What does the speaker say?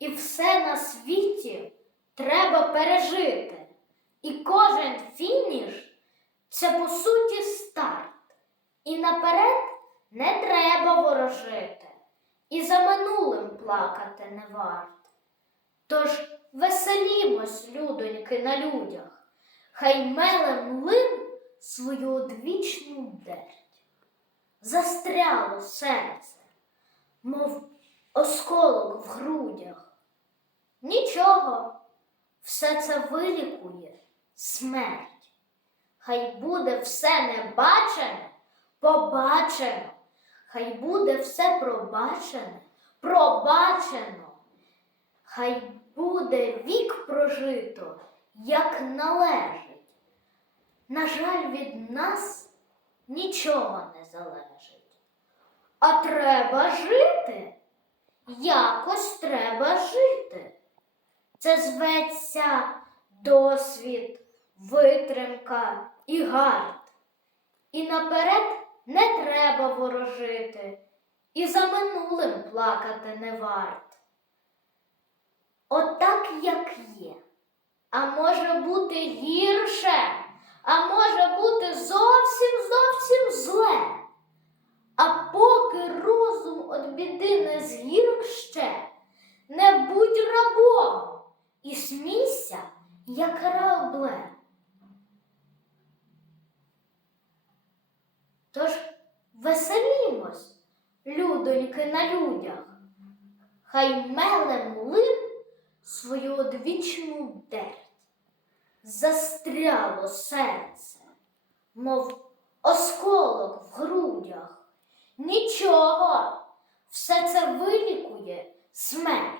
І все на світі треба пережити. І кожен фініш це по суті старт. І наперед не треба ворожити, і за минулим плакати не варт. Тож веселімось, людоньки, на людях, хай меле млин свою одвічну дерть. Застряло серце, мов осколок в грудях. Нічого, все це вилікує смерть. Хай буде все небачене, побачено, хай буде все пробачене, пробачено. Хай буде вік прожито, як належить. На жаль, від нас нічого не залежить. А треба жити. Якось треба жити. Це зветься досвід, витримка і гард. І наперед не треба ворожити, і за минулим плакати не варт. Отак, як є. А може бути гірше, а може бути зовсім зовсім зле. А поки розум від біди не згірк не будь рабом і смійся, як рабле. Тож веселімось, людоньки на людях, хай меле млин свою одвічну дерть. Застряло серце, мов осколок в грудях. Нічого, все це вилікує смерть.